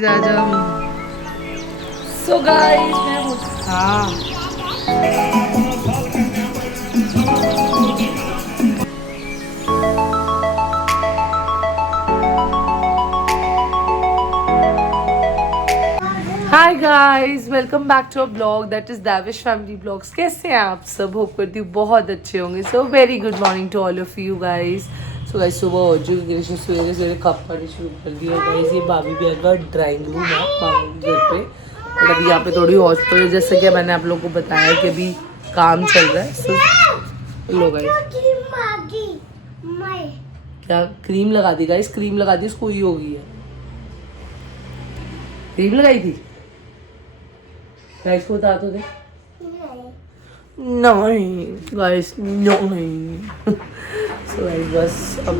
सो guys हाँ hi guys, welcome back to a blog that is Davish family blogs. कैसे हैं आप सब? होप करती हूँ बहुत अच्छे होंगे। So very good morning to all of you guys. सो गाइस सुबह हो चुकी है, सवेरे सवेरे कप पानी शुरू कर दिया गाइस। ये भाभी भी अगर ड्राइंग रूम है मामू के घर पे, और अभी यहाँ पे थोड़ी हॉस्पिटल, जैसे कि मैंने आप लोगों को बताया कि अभी काम चल रहा है। सो लो गाइस, क्या क्रीम लगा दी गाइस? क्रीम लगा दी, उसको ही हो गई है। क्रीम लगाई थी गाइस को बता तो दे। नहीं गाइस नहीं। सो गाइस बस अब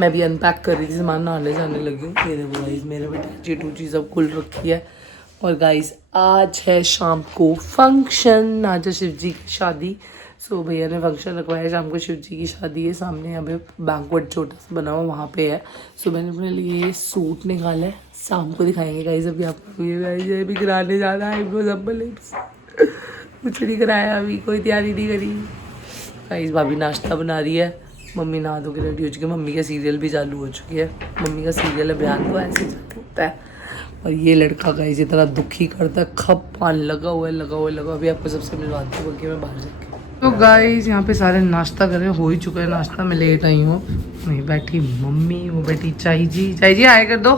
मैं भी अनपैक कर रही थी, सामान नहाने जाने लगी हूँ। ये देखो गाइस, मेरे बेटे चीटू चीज़ सब खुल रखी है। और गाइस आज है शाम को फंक्शन, आज है शिव जी की शादी। सो भैया ने फंक्शन रखवाया शाम को, शिव जी की शादी है सामने, यहाँ पे बैंक्वेट छोटा सा बना हुआ वहाँ पे है। सो मैंने अपने लिए सूट निकाला है, शाम को दिखाएंगे गाइस। अभी आपको ये भी कराने जाना है, कुछ नहीं कराया, अभी कोई तैयारी नहीं करी गाइस। भाभी नाश्ता बना रही है, मम्मी नहा धो के रेडी हो चुकी है। मम्मी का सीरियल भी चालू हो चुकी है, मम्मी का सीरियल है बयान तो ऐसे चालू होता है। और ये लड़का गाइस इतना दुखी करता है, खप पान लगा हुआ है। अभी आपको सबसे मिलवाती हूँ, मैं बाहर जाके। तो गाइस यहाँ पे सारे नाश्ता कर रहे हैं, हो ही चुका है नाश्ता, मैं लेट आई हूँ। वहीं बैठी मम्मी, वो बैठी चाई जी आए कर दो,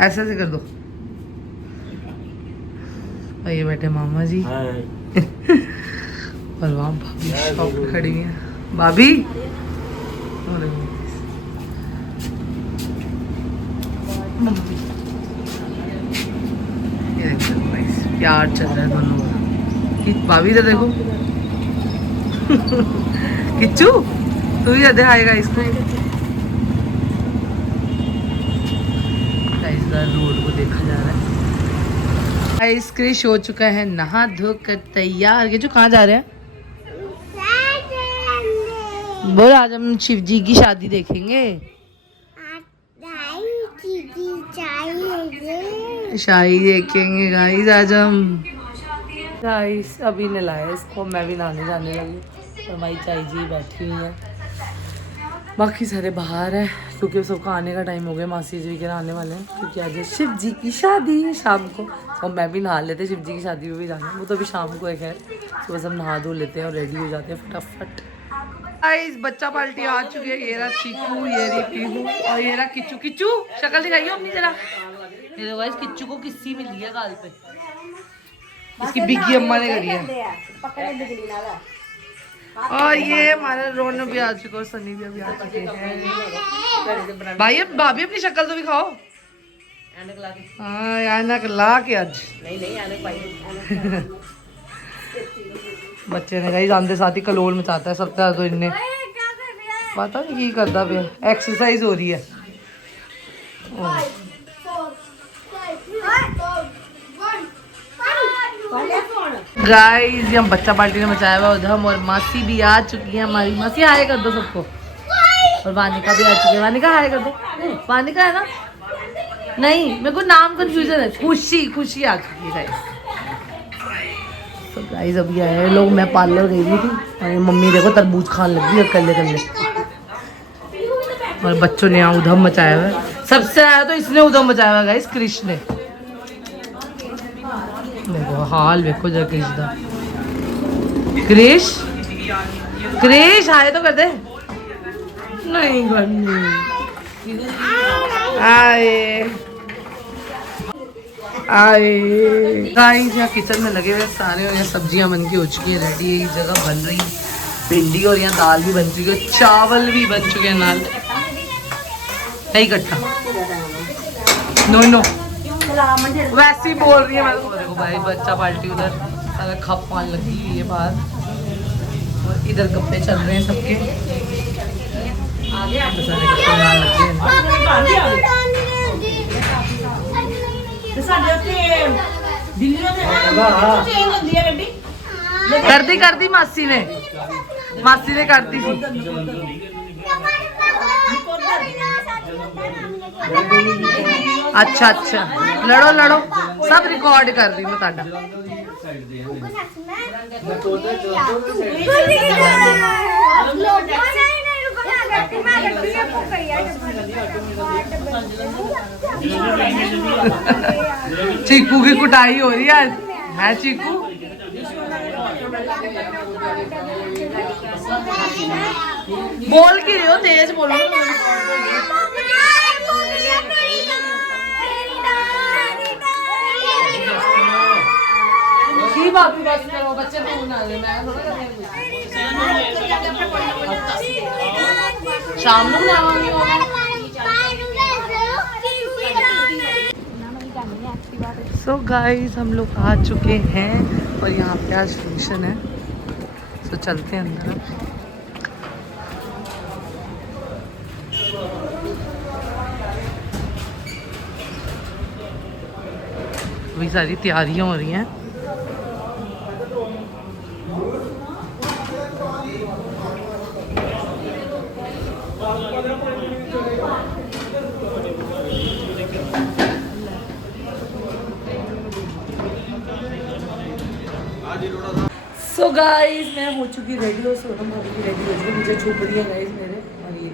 ऐसे कर दो। और ये बैठे मामा जी और वहाँ भाभी शॉप पे खड़ी है। भाभी मम्मी, ये देखो गाइस प्यार चल रहा है दोनों का। भाभी तो देखो किच्चू तू ही दे आएगा इसको। रोड को देखा जा रहा है गाइस। क्रिश हो चुका है नहा धो कर तैयार। किच्चू कहाँ जा रहे हैं? बोल आज हम शिव जी की शादी देखेंगे। शाही देखेंगे गाइस आज हम। गाइस अभी नहलाया इसको, मैं भी नहाने जाने लगी और हमारी चाई जी बैठी हुई है, बाकी सारे बाहर है क्योंकि सबका आने का टाइम हो गया। मासी जी के आने वाले हैं क्योंकि आज शिव जी की शादी है शाम को। और मैं भी नहा लेते, शिव जी की शादी में भी जाना है, वो तो अभी शाम को है खैर। तो बस हम नहा धो लेते हैं और रेडी हो जाते हैं फटाफट। गाइस बच्चा पार्टी आ चुकी है। ये रहा चीकू, ये रही पीहू और ये रहा किच्चू। किच्चू शक्ल दिखाइए अपनी जरा। ये देखो गाइस किच्चू को किस्सी मिली है गाल पे, इसकी बिग्गी अम्मा ने करी है। और ये हमारा रोन भी आ चुका है, सनी भी अभी आ चुके हैं। भाई भाभी अपनी शक्ल तो दिखाओ। हाँ ऐनक ला के आज बच्चे ने गाइस आंधे साथ ही कलोल मचाता है सबसे ज्यादा। तो इनने पता नहीं की करता पे, एक्सरसाइज हो रही है। गाइस हम बच्चा पार्टी ने मचाया हुआ उधम, और मासी भी आ चुकी है हमारी। मासी हाय कर दो सबको। और वानिका भी आ चुकी है। वानिका हाय कर दो। वानिका है ना? नहीं मेरे को नाम कंफ्यूजन है। खुशी आ चुकी है गाइस। तो गाइस अभी आए लोग, मैं पार्लर गई हुई थी और मम्मी देखो तरबूज खाने लगी है कल्ले। और बच्चों ने यहाँ उधम मचाया हुआ है। सबसे आया तो इसने उधम मचाया हुआ गाइस, कृष्ण ने। देखो हाल देखो जरा कृष दा। क्रिश आए तो कर दे। नहीं आए गाइस यहाँ किचन में लगे हुए सारे, और यहाँ सब्जियां बन के हो चुकी है रेडी। एक जगह बन रही भिंडी और यहाँ दाल भी बन चुकी है, चावल भी बन चुके हैं नाल। नहीं कट्टा नो वैसे ही बोल रही है। मैं तो देखो भाई बच्चा पार्टी उधर सारा खप पान लगी हुई है बाहर, और इधर कपड़े चल रहे हैं सबके। कर दी मासी ने कर दी थी। अच्छा अच्छा, लड़ो लड़ो, सब रिकॉर्ड कर रही मैं ताड़ा। चीकू की कुटाई हो रही है आज, है चीकू? बोल की रही हो, तेज बोलो। की भाभी बस करो, बच्चे फोन आ रहे, मैं थोड़ा शाम को बनावांगी। सो गाइस हम लोग आ चुके हैं और यहाँ पे आज फंक्शन है, तो चलते हैं अंदर। वही सारी तैयारियां हो रही हैं। सो गाइस मैं हो चुकी रेडी, और सोनम भाभी की रेडी हो चुकी, मुझे छुप रही है गाइस मेरे। और ये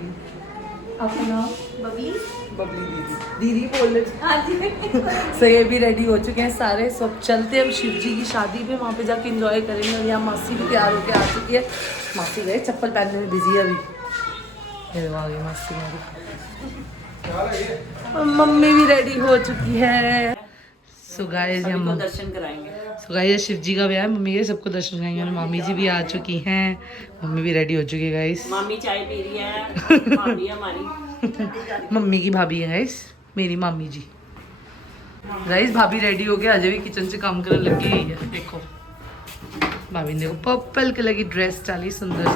अपना बबली दीदी बोल रहे। सो ये भी रेडी हो चुके हैं सारे। सब चलते हैं हम शिव जी की शादी पे, वहाँ पे जाके एंजॉय करेंगे। और यहाँ मासी भी तैयार होकर आ चुकी है। मासी गए चप्पल पहनने में बिजी है अभी। ये आ गई मासी मेरी। मम्मी भी रेडी हो चुकी है। सो गाइस हम दर्शन कराएंगे। सो गाइस शिव जी का ब्याह है, मम्मी के सबको दर्शन कराएंगे। और मामी जी भी आ चुकी हैं, मम्मी भी रेडी हो चुकी है गाइस। मामी चाय पी रही है, भाभी हमारी। मम्मी की भाभी है गाइस, मेरी मामी जी। गाइस भाभी रेडी हो गया, अजय भी किचन से काम करने लगी है। देखो भाभी ने देखो पर्पल कलर की ड्रेस डाली सुंदर,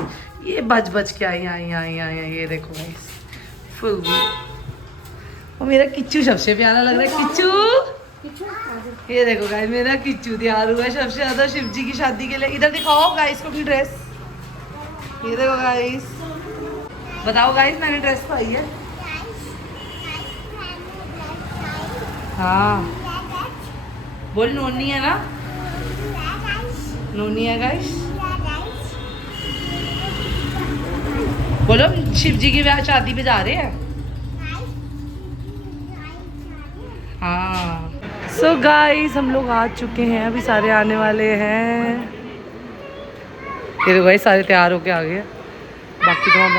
ये बच के आई आई आई आई। ये देखो गाइस फुल। और मेरा किच्चू सबसे प्यारा लग रहा है, किच्चू। ये देखो गाइस मेरा किच्चू तैयार हुआ है सबसे ज्यादा शिव जी की शादी के लिए। इधर दिखाओ गाइस को अपनी ड्रेस। ये देखो गाइस, बताओ गाइस मैंने ड्रेस पाई है। हाँ बोल, नोनी है ना, नोनी है गाइस। बोलो शिव जी की ब्याह शादी पे जा रहे हैं। हाँ सो गाइस हम लोग आ चुके हैं, अभी सारे आने वाले हैं। ये देखो गाइस सारे तैयार होके आ गए, बाकी तो हम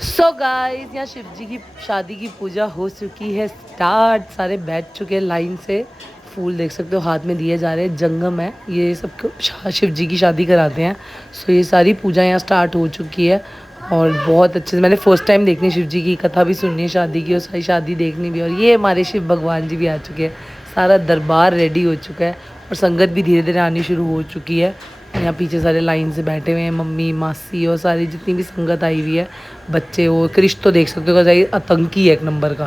सो गाइस यहाँ शिव जी की शादी की पूजा हो चुकी है स्टार्ट। सारे बैठ चुके हैं लाइन से। फूल देख सकते हो हाथ में दिए जा रहे हैं, जंगम है ये सबको शिव जी की शादी कराते हैं। सो ये सारी पूजा यहाँ स्टार्ट हो चुकी है और बहुत अच्छे से मैंने फर्स्ट टाइम देखनी शिव जी की कथा भी सुननी है शादी की, और सारी शादी देखनी भी। और ये हमारे शिव भगवान जी भी आ चुके हैं, सारा दरबार रेडी हो चुका है और संगत भी धीरे धीरे आनी शुरू हो चुकी है। यहाँ पीछे सारे लाइन से बैठे हुए हैं, मम्मी मासी और सारी जितनी भी संगत आई हुई है, बच्चे। वो क्रिश तो देख सकते हो आतंकी है एक नंबर का।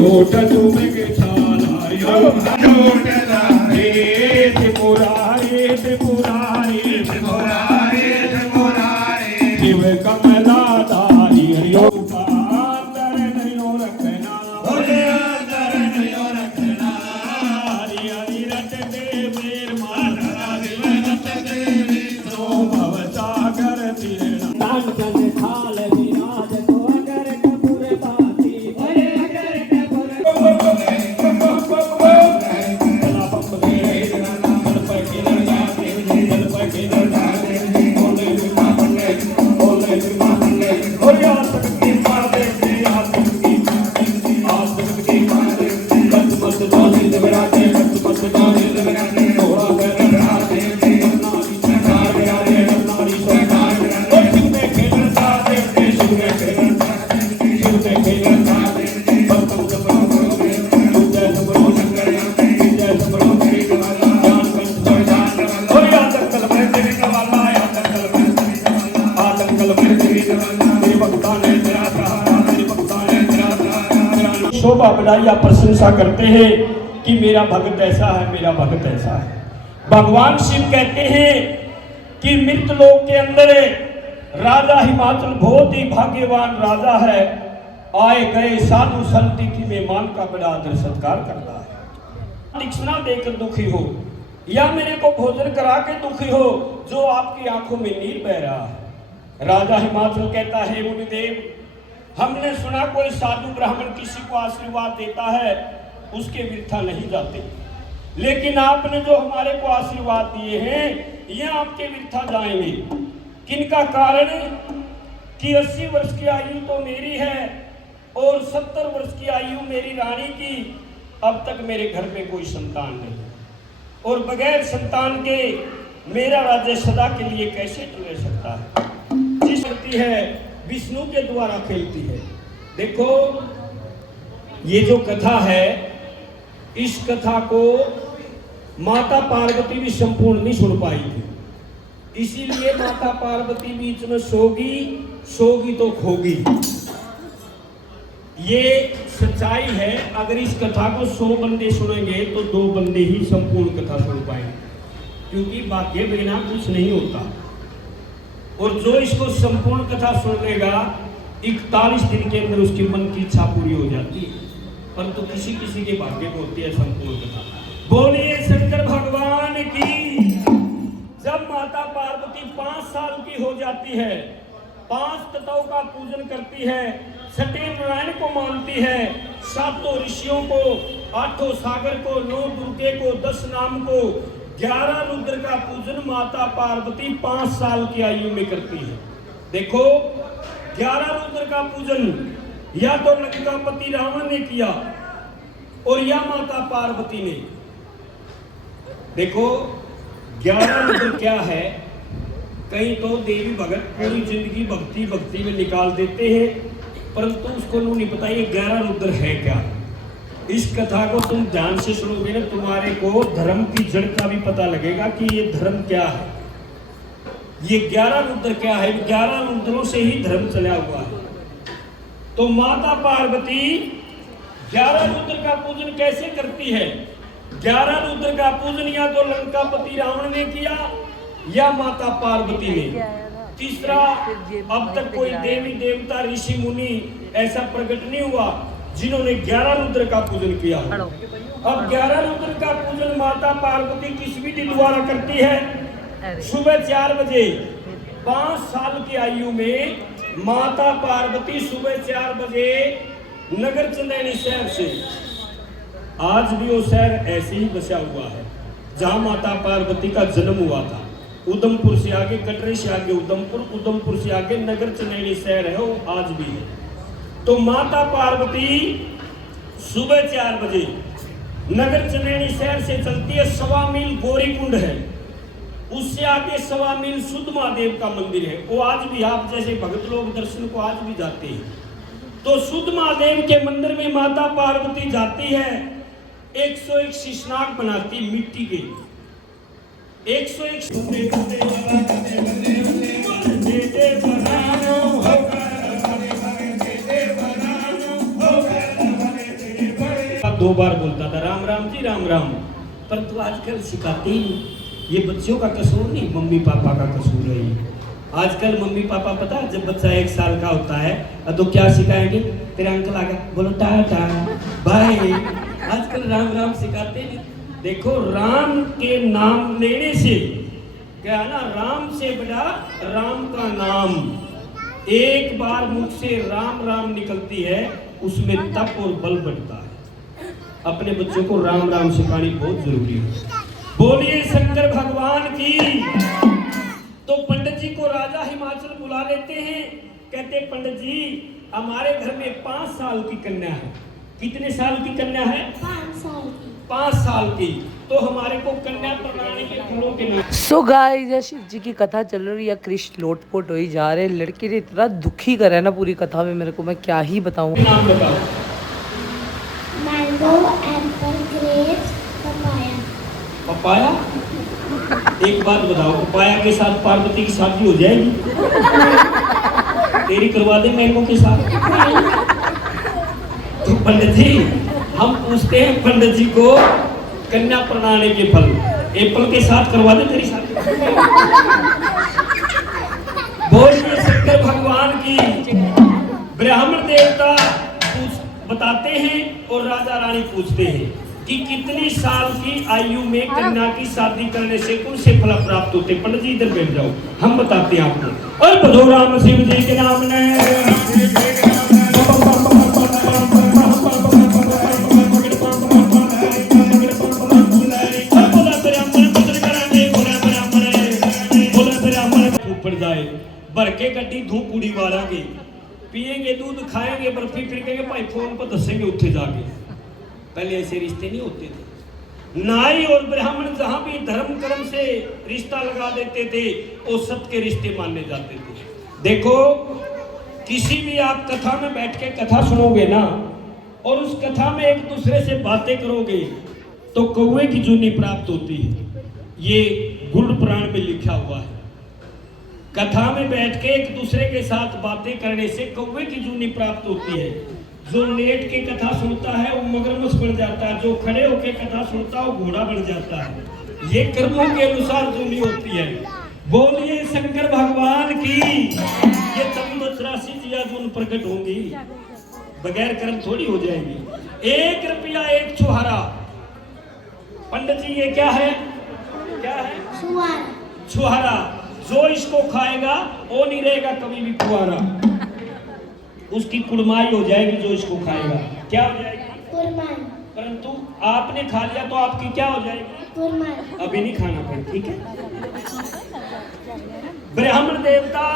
होठ चूम के छालारियो होठ लारे त्रिपुरारी त्रिपुरारी त्रिपुरारी त्रिपुरारी शिव कमला धारी हरियो अंदर नहीं रखना बोले अंदर नहीं रखना हरि हरि रटते मेर माता दिल रटते रो भव सागर तीर्ण नाम चंद थाल विराज को अगर कपूर बाती बोले अगर कपूर शोभा बढ़ाइया प्रशंसा करते हैं कि मेरा भक्त ऐसा है, मेरा भक्त ऐसा है। भगवान शिव कहते हैं कि मृत लोक के अंदर राजा हिमाचल बहुत ही भाग्यवान राजा है। आए गए साधु संत की मेहमान का बड़ा आदर सत्कार करता है। दीक्षिणा देकर दुखी हो या मेरे को भोजन करा के दुखी हो, जो आपकी आंखों में नीर बह रहा है। राजा हिमाचल कहता है, मुनिदेव, हमने सुना कोई साधु ब्राह्मण किसी को आशीर्वाद देता है, उसके वृथा नहीं जाते, लेकिन आपने जो हमारे को आशीर्वाद दिए हैं ये आपके वृथा जाएंगे। किनका कारण कि 80 वर्ष की आयु तो मेरी है और 70 वर्ष की आयु मेरी रानी की, अब तक मेरे घर में कोई संतान नहीं, और बगैर संतान के मेरा राज्य सदा के लिए कैसे रह सकता है। जिस करती है विष्णु के द्वारा खेलती है। देखो ये जो कथा है, इस कथा को माता पार्वती भी संपूर्ण नहीं सुन पाई थी, इसीलिए माता पार्वती बीच में सोगी सोगी तो खोगी। ये सच्चाई है। अगर इस कथा को 100 बंदे सुनेंगे तो 2 बंदे ही संपूर्ण कथा सुन पाएंगे, क्योंकि भाग्य बिना कुछ नहीं होता। और जो इसको संपूर्ण कथा सुन लेगा 41 दिन के अंदर उसके मन की इच्छा पूरी हो जाती है, परंतु किसी किसी के भाग्य में होती है संपूर्ण कथा। बोलिए शंकर भगवान की। जब माता पार्वती 5 साल की हो जाती है, 5 तत्वों का पूजन करती है, छठे नारायण को मानती है, 7 ऋषियों को, 8 सागर को, 9 दुर्गे को, 10 नाम को, 11 रुद्र का पूजन माता पार्वती 5 साल की आयु में करती है। देखो 11 रुद्र का पूजन या तो लंकापति रावण ने किया और या माता पार्वती ने। देखो 11 रुद्र क्या है, कहीं तो देवी भगत पूरी जिंदगी भक्ति भक्ति में निकाल देते हैं, परंतु उसको नहीं पता ये 11 रुद्र है क्या। इस कथा को तुम ध्यान से सुनोगे ना, तुम्हारे को धर्म की जड़ का भी पता लगेगा कि ये धर्म क्या है, ये 11 रुद्र क्या है। 11 रुद्रों से ही धर्म चला हुआ है। तो माता पार्वती 11 रुद्र का पूजन कैसे करती है? 11 रुद्र का पूजन या तो लंकापति रावण ने किया या माता पार्वती ने। तीसरा, अब तक कोई देवी देवता ऋषि मुनि ऐसा प्रकट नहीं हुआ जिन्होंने 11 रुद्र का पूजन किया। अब 11 रुद्र का पूजन माता पार्वती किस विधि द्वारा करती है? सुबह 4 बजे 5 साल की आयु में माता पार्वती सुबह 4 बजे नगर चंदेली शहर से, आज भी वो शहर ऐसे ही बसा हुआ है जहां माता पार्वती का जन्म हुआ था। उधमपुर से आगे, कटरे से आगे उधमपुर, उधमपुर से आगे नगर चंदेली शहर है, वो आज भी है। तो माता पार्वती सुबह 4 बजे नगर चंदेली शहर से चलती है। 1.25 मील गौरी कुंड है, उससे आगे 1.25 मील शुद्ध महादेव का मंदिर है। वो आज भी आप जैसे भगत लोग दर्शन को आज भी जाते हैं। तो शुद्ध महादेव के मंदिर में माता पार्वती जाती है, 101 शीशनाग बनाती मिट्टी के, 101 2 बार बोलता था राम राम जी राम राम, परंतु आजकल सिखाते ही नहीं। ये बच्चों का कसूर नहीं, मम्मी पापा का कसूर है ये। आजकल मम्मी पापा पता है, जब बच्चा 1 साल का होता है तो क्या सिखाएंगे, तेरे अंकल आ गया बोलो टाटा बाय। आजकल राम राम सिखाते नहीं। देखो राम के नाम लेने से क्या है ना, राम से बड़ा राम का नाम। एक बार मुख से राम राम निकलती है, उसमें तप और बल बढ़ता है। अपने बच्चों को राम राम सिखानी बहुत जरूरी है। बोलिए शंकर भगवान की। तो पंडित जी को राजा हिमाचल बुला लेते हैं, कहते पंडित जी हमारे घर में 5 साल की कन्या है। कितने साल की कन्या है? 5 साल की। 5 साल की। तो हमारे को कन्या प्रणाली के फूलों के नाम। सो गाइस, शिव जी की कथा चल रही है, कृष्ण लोटपोट हो ही जा रहे। लड़के ने इतना दुखी करा है ना पूरी कथा में, मेरे को मैं क्या ही बताऊं। नाम बताओ। Mango, Apple, grapes, papaya. Papaya? एक बात बताओ, पपाया के साथ पार्वती की शादी हो जाएगी? तेरी करवा दे मैंगो के साथ। तो पंडित जी हम पूछते हैं पंडित जी को कन्या प्रणाली के फल, एप्पल के साथ करवा दे तेरी शादी। बोलिए शंकर भगवान की। ब्राह्मण देवता बताते हैं और राजा रानी पूछते हैं कि कितनी साल की आयु में कन्या की शादी करने से कौन से फल प्राप्त होते। पंडित जी इधर बैठ जाओ, हम बताते हैं आपको। और बधो राम शिव जी के नाम ने पड़ जाए, भर के गड्डी धूप उड़ी मारांगे, पिएंगे दूध, खाएंगे बर्फी, फिर कहेंगे भाई फोन पर दसेंगे उठे जाके। पहले ऐसे रिश्ते नहीं होते थे। नारी और ब्राह्मण जहां भी धर्म कर्म से रिश्ता लगा देते थे, वो सत्य के रिश्ते माने जाते थे। देखो किसी भी आप कथा में बैठ के कथा सुनोगे ना, और उस कथा में एक दूसरे से बातें करोगे तो कौवे की जूनी प्राप्त होती है। ये गुड़ पुराण में लिखा हुआ है। कथा में बैठ के एक दूसरे के साथ बातें करने से कौवे की जूनी प्राप्त होती है। जो लेट के कथा सुनता है वो मगरमच्छ बन जाता है, जो खड़े होके कथा सुनता है वो घोड़ा बन जाता है। ये कर्मों के अनुसार जूनी होती है। बोलिए शंकर भगवान की। ये तब 84 जिया जून प्रकट होंगी, बगैर कर्म थोड़ी हो जाएंगी। 1 रुपया 1 छुहारा। पंडित जी ये क्या है? क्या है? छुहारा। जो इसको खाएगा वो नहीं रहेगा कभी भी कुआरा, उसकी कुड़माई हो जाएगी। जो इसको खाएगा क्या हो जाएगी? कुड़माई। परंतु आपने खा लिया तो आपकी क्या हो जाएगी? कुड़माई। अभी नहीं खाना पड़ेगा, ठीक है। ब्राह्मण देवता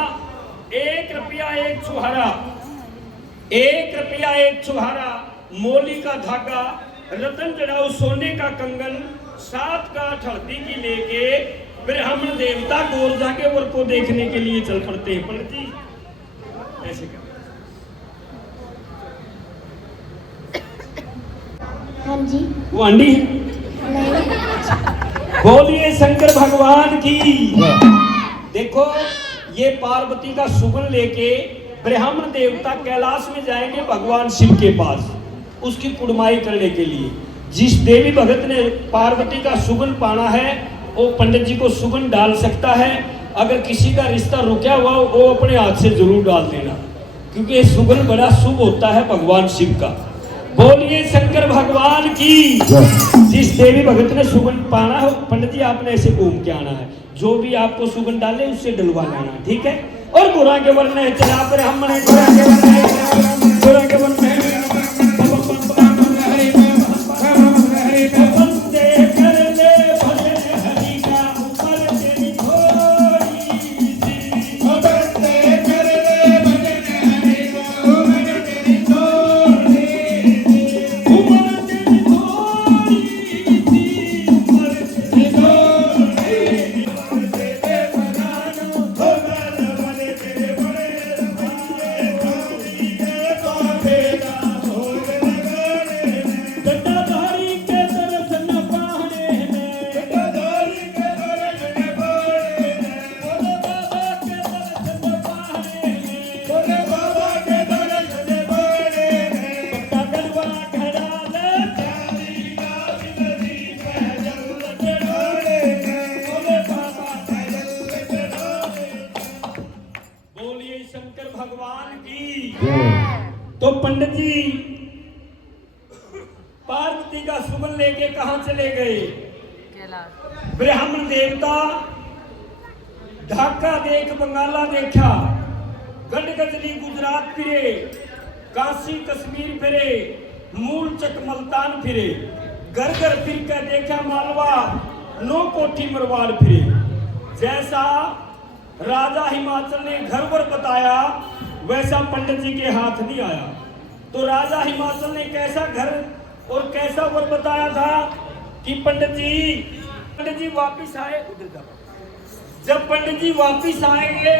1 रुपया 1 छुहारा, 1 रुपया 1 छुहारा, मोली का धागा, रतन जड़ाऊ सोने का कंगन, 7 गांठ हल्दी की लेके ब्राह्मण देवता गोरजा के वर को देखने के लिए चल पड़ते हैं। पंडित जी ऐसे कर। हाँ जी। वो अंडी है। बोलिए शंकर भगवान की। देखो ये पार्वती का सुगन लेके ब्राह्मण देवता कैलाश में जाएंगे भगवान शिव के पास, उसकी कुड़माई करने के लिए। जिस देवी भगत ने पार्वती का सुगन पाना है वो पंडित जी को सुगन डाल सकता है। अगर किसी का रिश्ता रुका हुआ वो अपने हाथ से जरूर डाल देना, क्योंकि सुगन बड़ा शुभ होता है भगवान शिव का। बोलिए शंकर भगवान की। जिस देवी भगत ने सुगन पाना हो पंडित जी आपने ऐसे घूम के आना है, जो भी आपको सुगन डाले उससे डलवा लाना, ठीक है। और गुरा के वर्ण चला पर हम गुरा के वर्ण तो पंडित जी पार्वती का सुमन लेके कहां चले गए? ब्राह्मण देवता ढाका देख बंगाला देखा, गढ़गजनी गुजरात फिरे, काशी कश्मीर फिरे, मूल चक मल्तान फिरे, घर घर फिर कर देखा मालवा, नो कोठी मरवाड़ फिरे। जैसा राजा हिमाचल ने घर पर बताया वैसा पंडित जी के हाथ नहीं आया। तो राजा हिमाचल ने कैसा घर और कैसा वर बताया था कि पंडित जी वापिस आए। उधर जाओ। जब पंडित जी वापिस आएंगे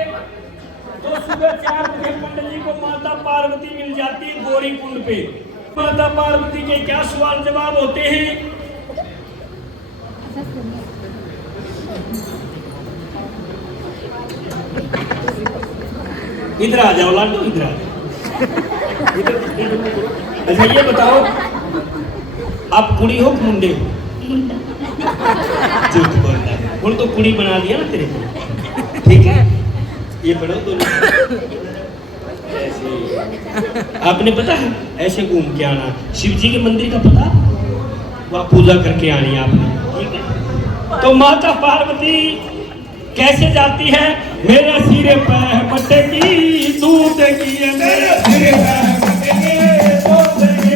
तो सुबह 4 बजे पंडित जी को माता पार्वती मिल जाती है गौरी कुंड पे। माता पार्वती के क्या सवाल जवाब होते हैं? इधर आ जाओ लाडो, इधर आ जाओ। अच्छा ये बताओ, आप कुड़ी हो मुंडे हो? झूठ बोलता है। उन तो कुड़ी बना दिया ना तेरे को, ठीक है? ये पढ़ो दोनों। ऐसे आपने पता है ऐसे घूम के आना। शिव जी के मंदिर का पता, वहाँ पूजा करके आनी आपने, ठीक है? तो माता पार्वती कैसे जाती है? मेरा सिर पैर मटकी दूध की, मेरा सिर पैर मटकी दूध की।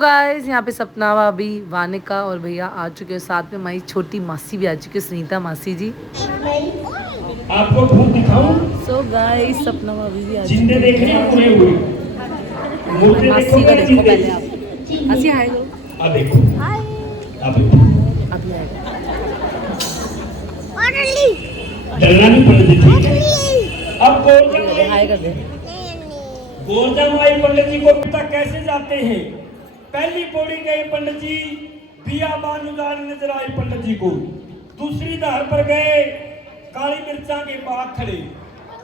गाइस यहाँ पे सपना भाभी, वानिका और भैया आ चुके हैं, साथ में हमारी छोटी मासी भी आ चुकी है, सुनीता मासी जी। आपको खूब दिखाऊं? सो गाइस सपना भाभी भी आ चुकी जिंदे देख रहे हैं पूरे हुए मुर्दे है। देखो मासी को क्या देखो जिंदे? पहले आप, मासी हाय करो। अब देखो अब देखो। अभी आएगा। डरना नहीं पंडित जी, ठीक है? अब हाय कर दे। गोरजा माई पंडित जी को पिता कैसे जाते हैं? पहली पौड़ी गए पंडित जी, बियाबान उजाड़ नजर आए पंडित जी को। दूसरी धार पर गए, काली मिर्चा के बाग खड़े।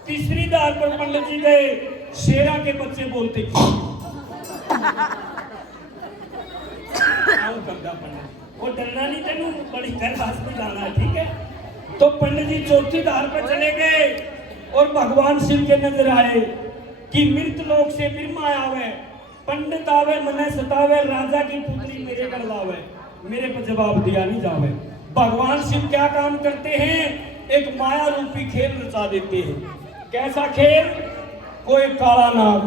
तीसरी धार पर पंडित जी गए, शेरा के बच्चे बोलते क्यों? वो डरना नहीं, तेनू बड़ी घर पास में जाना है, ठीक है? तो पंडित जी चौथी धार पर चले गए और भगवान शिव के नजर आए कि मृत लोक से बिरमा आवे, पंडित आवे मने सतावे, राजा की पुत्री मेरे घर लावे, मेरे पर जवाब दिया नहीं जावे। भगवान शिव क्या काम करते हैं? एक माया रूपी खेल रचा देते हैं। कैसा खेल? कोई काला नाग,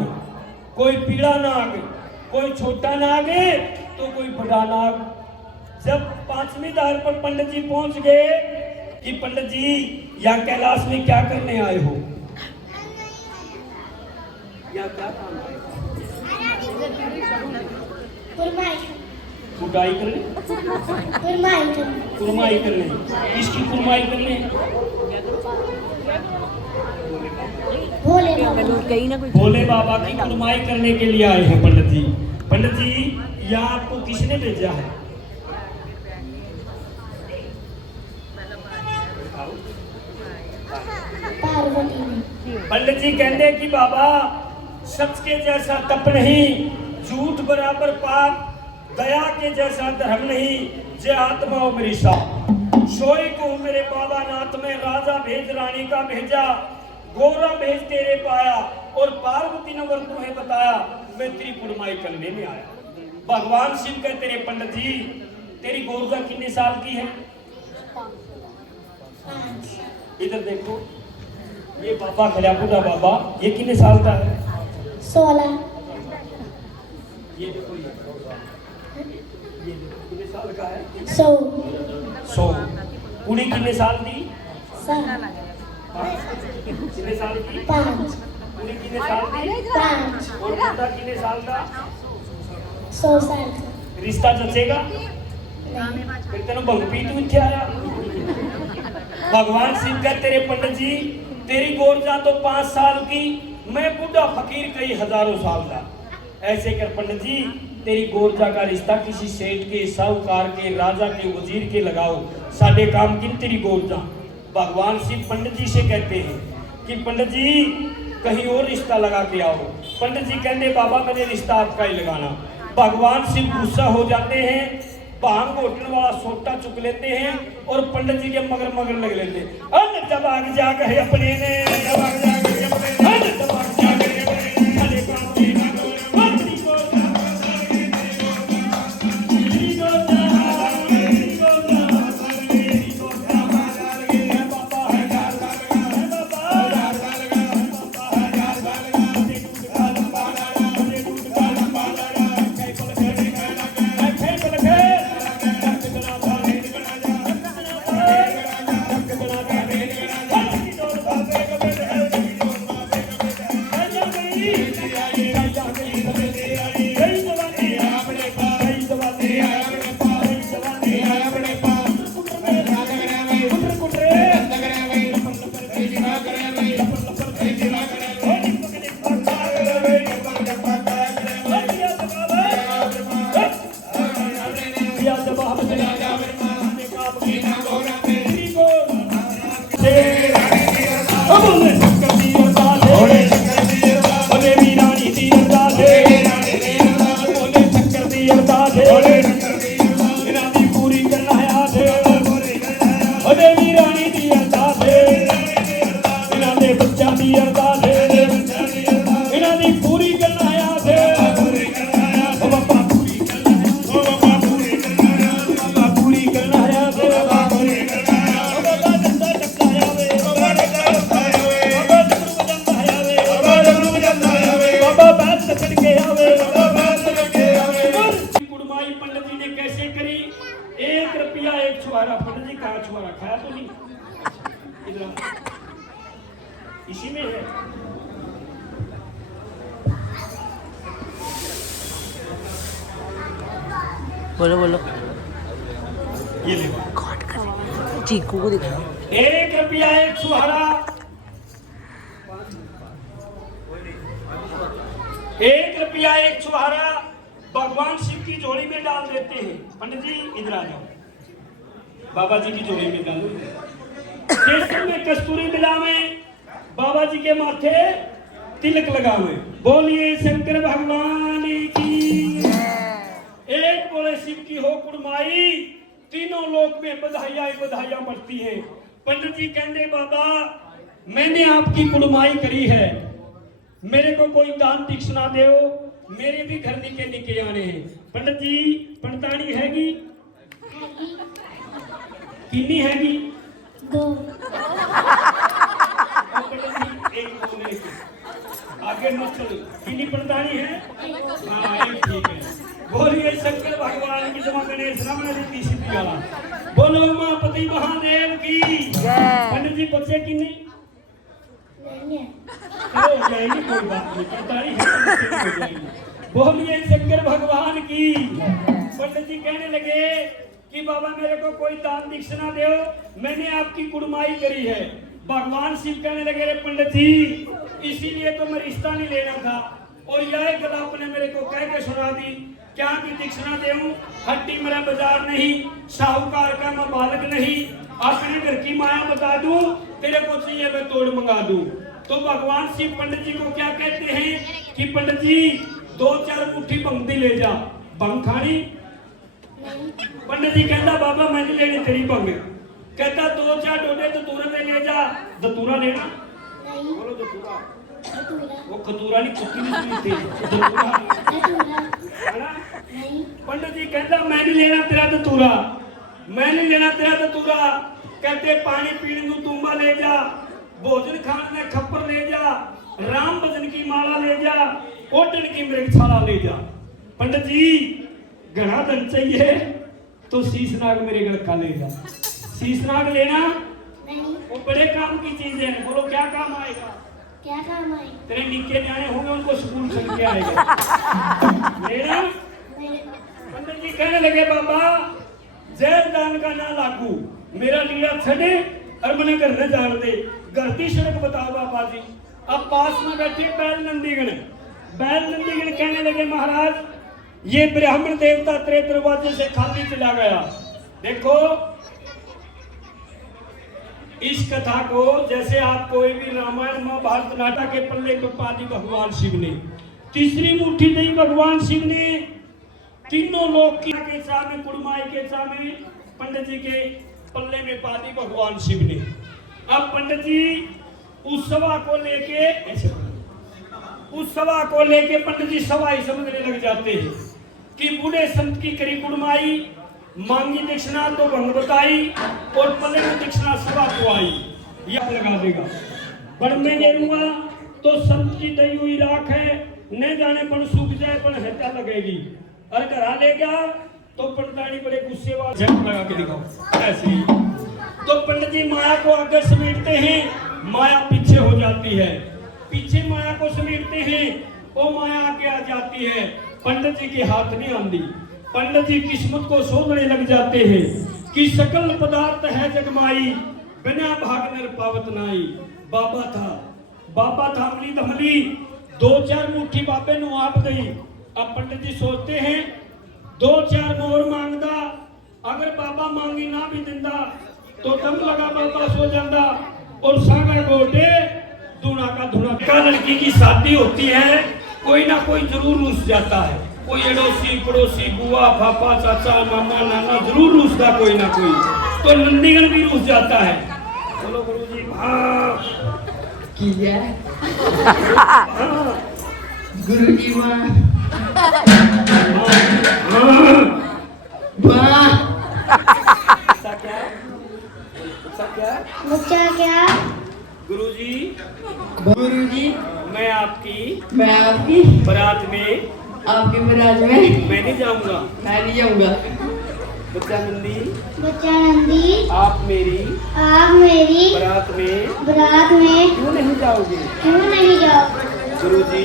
कोई पीला नाग, कोई छोटा नाग तो कोई बड़ा नाग। जब पांचवी धार पर पंडित जी पहुंच गए कि पंडित जी यहाँ कैलाश में क्या करने आए हो? यहाँ क्या काम आए? कुटाई करने? कुरमाई करने? किसकी कुरमाई करने? भोले बाबा की कुरमाई करने के लिए आए हैं पंडित जी। पंडित जी यहाँ आपको किसने भेजा है? पंडित जी कहते हैं कि बाबा सच के जैसा तप नहीं, झूठ बराबर पाप, दया के जैसा धर्म नहीं, जे आत्मा मेरी सा सोई को मेरे बाबा नाथ में राजा भेज रानी का भेजा, गोरा भेज तेरे पाया और पार्वती ने वर तुम्हें बताया, मैं तेरी कुरमाई करने में आया। भगवान शिव कहते रे पंडित जी तेरी गोरजा कितने साल की है? इधर देखो, ये बाबा खलियापुरा बाबा, ये कितने साल का है? 16। ये देखो, ये कितने साल का है? 100। कुड़ी कितने साल की? 7। कितने साल की? 5। कुड़ी कितने साल की? 5। और मुंडा कितने साल का? 100 साल। रिश्ता जचेगा? फिर तेरे भंगपी तू क्या आया? भगवान शिव का तेरे पंडित जी तेरी गोरजा तो 5 साल की, मैं बूढ़ा फकीर कई हजारों साल का। ऐसे कर पंडित जी तेरी गोरजा का रिश्ता किसी सेठ के, साहूकार के, राजा के, वजीर के लगाओ, साढ़े काम किन तेरी गोरजा। भगवान शिव पंडित जी से कहते हैं कि पंडित जी कहीं और रिश्ता लगा के आओ। पंडित जी कहते बाबा मैंने रिश्ता आपका ही लगाना। भगवान शिव गुस्सा हो जाते हैं, भांग घोटने वाला सोटा चुक लेते हैं और पंडित जी के मगर मगर लग लेते हैं। अन जब आग जाग है अपने ने, जब आग जाग है अपने ने, अन जब आग जाग है अपने ने, खड़े काम की ना करो, अपनी गोरजा, मेरी गोरजा, मेरी गोरजा, मेरी गोरजा, है बाबा है गाल लगा, है बाबा गाल लगा, है बाबा है गाल लगा, दे दूध का लंबा लगा, दे दूध का लंबा लगा, कई पल खेले लगा, कई पल खेले बोले खाया तो नहीं? इधर आओ। इसी में है। बोलो बोलो। ये ले चीकू को दिखाओ। 1 रुपया 1 सुहारा, 1 रुपया 1 सुहारा भगवान शिव की झोली में डाल देते हैं। पंडित जी इधर आ जाओ, बाबा जी की झोली में डालो। केसर में कस्तूरी मिलावे, बाबा जी के माथे तिलक लगावे। बोलिए शंकर भगवान की। एक बोले शिव की हो कुड़माई, तीनों लोक में बधाइयां बधाइयां बढ़ती है। पंडित जी कहते बाबा मैंने आपकी कुड़माई करी है, मेरे को कोई दान दीक्षिणा दो, मेरे भी घर निके निके आने हैं। पंडित जी पंडितानी हैगी किन्नी हैगी? 2 और पंडित जी एक बोले आगे मत चलो, किन्नी पंडितानी है? हाँ एक ठीक है। बोलिए शंकर भगवान की जमा गणेश रमण रीति सिद्धि वाला। बोलो उमापति महादेव की। पंडित जी बच्चे की नहीं नहीं है। हो जाएगी, कोई बात नहीं, पंडितानी है तो हो जाएगी। बोलिए शंकर भगवान की। पंडित जी कहने लगे कि बाबा मेरे को कोई दान दीक्षिणा दो, मैंने आपकी कुड़माई करी है। भगवान शिव कहने लगे रे पंडित जी इसीलिए तो मैं रिश्ता नहीं लेना था, और यह गला आपने मेरे को कह के सुना दी। क्या की दीक्षिणा देऊं? हट्टी मेरा बाजार नहीं, साहूकार का मैं बालक नहीं, अपने घर की माया बता दूं, तेरे को चाहिए मैं तोड़ मंगा दूं। तो भगवान शिव पंडित जी को क्या कहते हैं कि पंडित जी 2-4 मुट्ठी भंग ले जा। भंग खानी? पंडित जी कहता बाबा मैं नहीं लेनी तेरी भंग। कहता 2-4 डोडे धतूरे में ले जा। धतूरा लेना? नहीं। बोलो धतूरा। धतूरा। वो खतूरा नहीं, कुत्ती नहीं सुनी थी। धतूरा है ना? नहीं। पंडित जी कहता मैं नहीं लेना तेरा धतूरा, मैं नहीं लेना तेरा धतूरा। कहते पानी पीने को तुम्बा ले जा, भोजन खाने में खप्पर ले जा, राम भजन की माला ले जा, ओटन की मृगशाला ले जा। पंडित जी घना धन चाहिए तो शीशनाग मेरे घर का ले जा। शीशनाग लेना? नहीं। वो बड़े काम की चीज है। बोलो क्या काम आएगा? क्या काम आए? तेरे निक्के जाने होंगे उनको स्कूल चल के आएगा। लेना? नहीं। पंडित जी कहने लगे बाबा जैन दान का ना लागू, मेरा लीला छड़े और मैंने घर न जान दे। घर की सड़क बताओ बाबा जी। अब पास में बैठे बैल नंदीगण कहने लगे महाराज ये ब्राह्मण देवता तेरे दरवाजे से खाली चला गया। देखो इस कथा को जैसे आप कोई भी रामायण महाभारत नाटक के पल्ले को पा दी भगवान शिव ने। तीसरी मुट्ठी दी भगवान शिव ने, तीनों लोग के सामने कुड़माई के सामने पंडित जी के पल्ले में पा दी भगवान शिव ने। अब पंडित जी उस सभा को लेके पंडित जी सवाई समझने लग जाते हैं कि बूढ़े संत की करी कुड़माई, मांगी दीक्षिणा तो भंग बताई और पल्ले में दीक्षिणा सभा को आई। यह लगा देगा बड़ में गेरुआ तो संत की दई हुई राख है, न जाने पण सूख जाए पण हत्या लगेगी। और घरा लेगा तो पंडितानी बड़े गुस्से वाला झट लगा के दिखाओ ऐसे ही। तो पंडित जी माया को आगे समेटते हैं, माया पीछे हो जाती है, पीछे माया को समेटते हैं, वो माया आगे आ जाती है। पंडित जी के हाथ नहीं आंदी। पंडित जी किस्मत को सोचने लग जाते हैं कि सकल पदार्थ है जगमाई, बिना भाग नर पावत नाई। बाबा था अमली धमली, 2-4 मुट्ठी बाबे नु आप गई। अब पंडित जी सोचते हैं 2-4 मोर मांगदा, अगर बाबा मांगी ना भी दिंदा तो दम लगा बाबा सो जाता और सागा गोटे धुना का धुना। लड़की की शादी होती है कोई ना कोई जरूर रुस जाता है, कोई अड़ोसी पड़ोसी बुआ पापा चाचा मामा नाना जरूर रुसता कोई ना कोई। तो नंदीगण भी रुस जाता है। बोलो गुरुजी हाँ गुरुजी बच्चा क्या? गुरुजी मैं आपकी बारात में मैं नहीं जाऊंगा। बच्चा नंदी बच्चा नंदी आप मेरी आप मेरी बारात में बारात में क्यों नहीं जाओगे? क्यों नहीं जाओगे? गुरुजी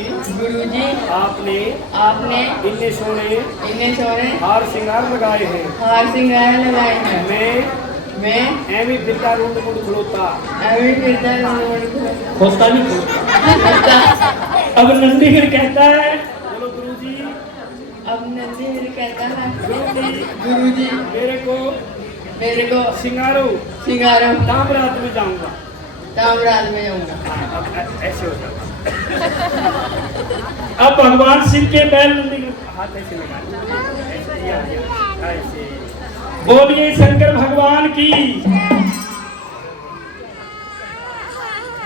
आपने आपने सोने इन्हें सोने हार श्रृंगार लगाए हैं। हार श्रृंगार लगाए हैं। मैं मैं एवी फिरता रूंड मुंड खलोता अभी फिरता होता नहीं खोता। अब नंदीगढ़ कहता है बोलो गुरुजी अब नंदी मेरे कहता है गुरुजी मेरे को सिंगारो सिंगारो ताम्रात में जाऊंगा। ताम्रात में जाऊंगा। अब ऐसे होता है। अब भगवान शिव के बैल नंदीगढ़ हाथ ऐसे लगा ऐसे बोलिए शंकर भगवान की।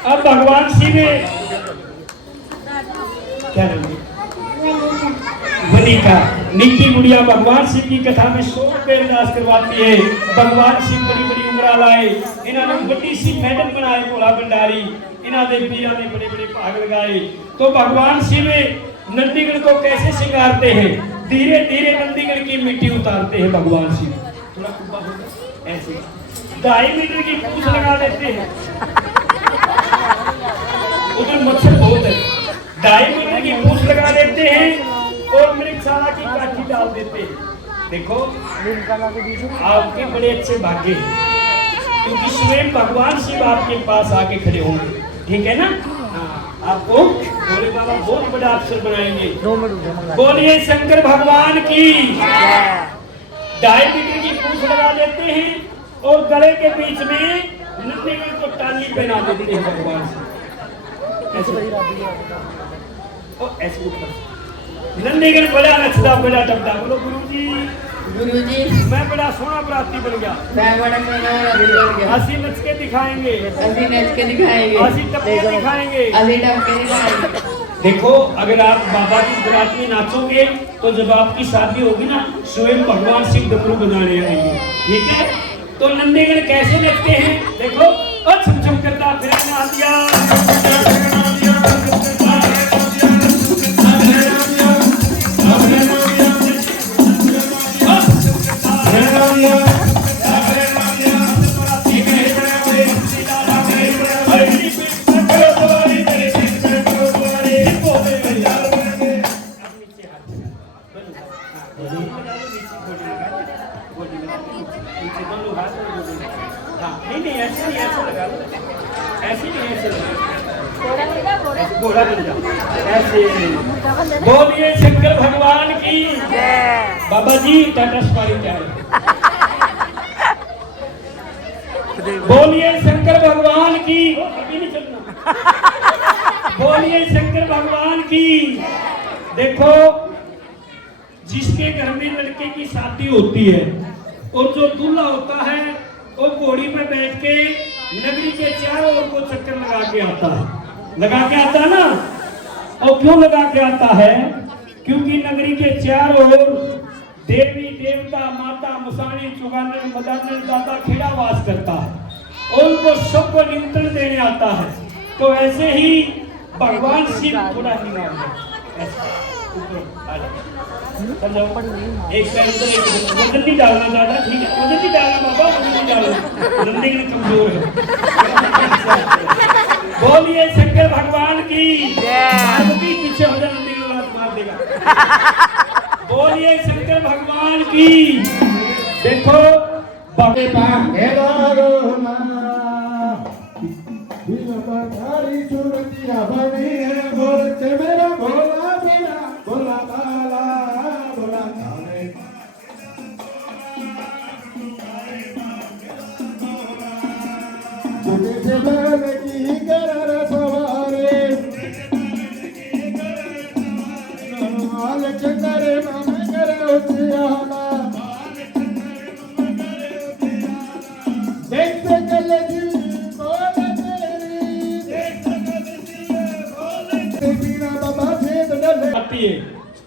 अब भगवान शिव क्या नाम है? वनिका निक्की गुड़िया भगवान शिव की कथा में 100 रुपए अरदास करवाती है। भगवान शिव बड़ी बड़ी उमरा लाए, इन्होंने बड़ी सी मेडल बनाए भोला भंडारी, इन्होंने वीरा ने बड़े बड़े भाग लगाए। तो भगवान शिव नंदीगढ़ को कैसे श्रृंगारते हैं? धीरे धीरे नंदीगढ़ की मिट्टी उतारते हैं भगवान शिव। थोड़ा कुब्बा होगा ऐसे 2.5 मीटर की पूंछ लगा देते हैं। उधर मच्छर बहुत है। 2.5 मीटर की पूंछ लगा देते हैं और मृगशाला की काठी डाल देते हैं। देखो आपके बड़े अच्छे भाग्य हैं क्योंकि स्वयं भगवान शिव आपके पास आके खड़े होंगे। ठीक है ना? हाँ, आपको भोले बाबा बहुत बड़ा अफसर बनाएंगे। बोलिए शंकर भगवान की। 2.5 मीटर की पूंछ लगा देते हैं और गले के बीच में नंदीगढ़ को टाली पहना देते हैं भगवान से। ऐसे ऊपर नंदीगढ़ बड़ा नचता बड़ा टपटा। बोलो गुरुजी मैं बड़ा सोना बराती बन गया। मैं बड़ा सोना बराती बन गया। हंसी नच के दिखाएंगे, हंसी नच के दिखाएंगे, हंसी टपके दिखाएंगे, हंसी टपके दिखाएंगे। देखो अगर आप बाबा की बरात में नाचोगे तो जब आपकी शादी होगी ना स्वयं भगवान शिव डमरू बजाने आएंगे। ठीक है? तो नंदीगढ़ कैसे नचते हैं देखो। और छम छम करता फिर घोड़ा बन जाओ ऐसे। बोलिए शंकर भगवान की। बाबा जी टाटा सफारी क्या है? बोलिए शंकर भगवान की। अभी नहीं चलना। बोलिए शंकर भगवान की। देखो जिसके घर में लड़के की शादी होती है और जो दूल्हा होता है वो घोड़ी में बैठ के नगरी के चारों ओर को चक्कर लगा के आता है। लगा के आता है ना? और क्यों लगा के आता है? क्योंकि नगरी के चारों ओर देवी देवता माता मुसानी चुगानन मदानन दादा खेड़ा वास करता है और उनको सबको निमंत्रण देने आता है। तो ऐसे ही भगवान शिव थोड़ा ही नाम एक वजन नहीं डालना ज्यादा। ठीक है? वजन नहीं डालना बाबा, वजन नहीं डालना। नंदीगढ़ कमजोर है। बोलिए शंकर भगवान की। पीछे हो जाए नंदीगढ़ लात मार देगा। बोलिए शंकर भगवान की। देखो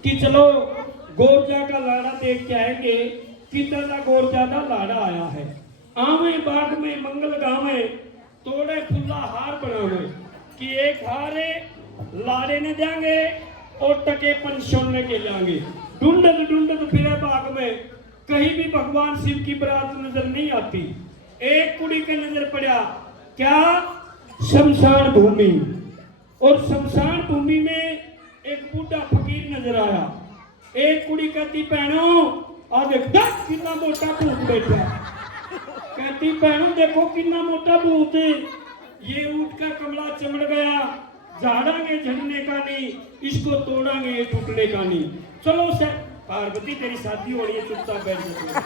कि चलो गोरजा का लाड़ा देख के आएंगे। किधर का गोरजा का लाड़ा आया है। आवे बाग में मंगल गावे तोड़े फुल्ला हार बनावे कि एक हारे लाड़े ने देंगे और टके पन छोड़ने के जाएंगे। ढूंढत ढूंढत फिरे बाग में कहीं भी भगवान शिव की बारात नजर नहीं आती। एक कुड़ी का नजर पड़ा, क्या? शमशान भूमि। और शमशान भूमि में एक बूढ़ा फकीर नजर आया। एक कुड़ी कहती, भैनों आ देखो कितना मोटा भूत बैठा। कहती, भैनों देखो कितना मोटा भूत है। ये ऊँट का कमला चमड़ गया, झाड़ांगे झड़ने का नहीं, इसको तोड़ांगे ये टूटने का नहीं। चलो सर, पार्वती तेरी शादी हो रही है, चुपचाप बैठ जाओ।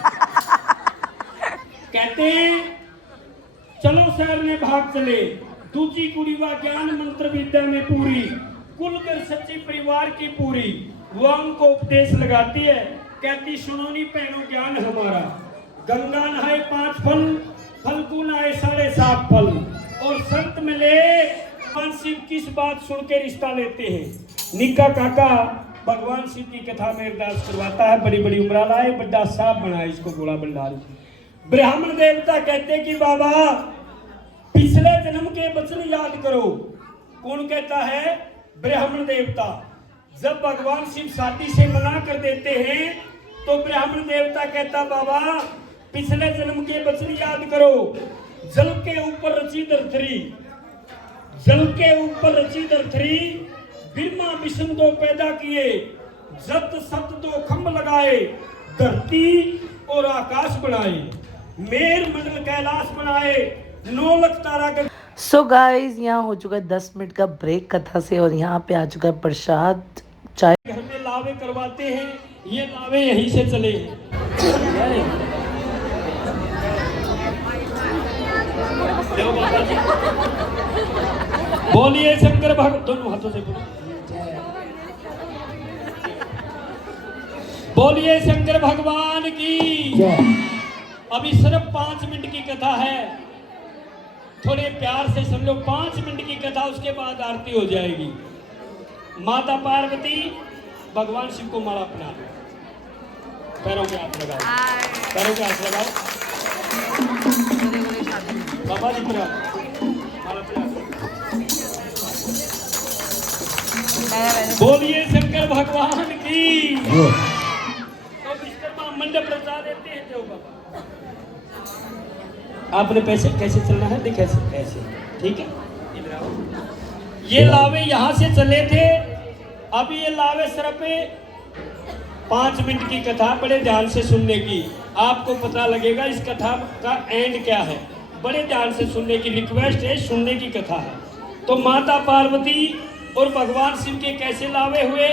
कहते हैं चलो शहर में भाग चले। दूसरी कुड़ी वा ज्ञान मंत्र विद्या में पूरी, कुल कर सच्ची परिवार की पूरी। वो उनको उपदेश लगाती है, कहती सुनो नी बहनों ज्ञान हमारा। गंगा नहाए 5 फल, फल्गु नहाए 7.5 फल। और संत मिले भगवान शिव किस बात सुन के रिश्ता लेते हैं। निक्का काका भगवान शिव की कथा में अरदास करवाता है, बड़ी बड़ी उम्र लाए, बड़ा साहब बनाए इसको गोला भंडारी। ब्राह्मण देवता कहते कि बाबा पिछले जन्म के वचन याद करो। कौन कहता है? ब्राह्मण देवता। जब भगवान शिव शादी से मना कर देते हैं तो ब्राह्मण देवता कहता बाबा पिछले जन्म के वचन याद करो। जल के ऊपर रची धरती, जल के ऊपर रची धरती, ब्रह्मा विष्णु दो पैदा किए, जत सत दो खंभ लगाए, धरती और आकाश बनाए, मेर मंडल कैलाश बनाए, 9 लाख तारा का। सो गाइज यहाँ हो चुका है 10 मिनट का ब्रेक कथा से, और यहाँ पे आ चुका है प्रसाद चाय। घर में लावे करवाते हैं, ये लावे यहीं से चले हैं। बाबा जी बोलिए शंकर भगवान, दोनों हाथों से बोलिए शंकर भगवान की। अभी सिर्फ 5 मिनट की कथा है, थोड़े प्यार से समझो। 5 मिनट की कथा, उसके बाद आरती हो जाएगी। माता पार्वती भगवान शिव को माला पहना दो, पैरों पे हाथ लगाओ, पैरों पे हाथ लगाओ। बाबा जी माला पहना दो। बोलिए शंकर भगवान की। तो विश्वकर्मा मंडप रचा देते हैं जो बाबा। आपने पैसे कैसे चलना है, देख कैसे कैसे, ठीक है। इधर आओ। ये लावे यहाँ से चले थे, अभी ये लावे सर पे 5 मिनट की कथा, बड़े ध्यान से सुनने की। आपको पता लगेगा इस कथा का एंड क्या है। बड़े ध्यान से सुनने की रिक्वेस्ट है, सुनने की कथा है। तो माता पार्वती और भगवान शिव के कैसे लावे हुए।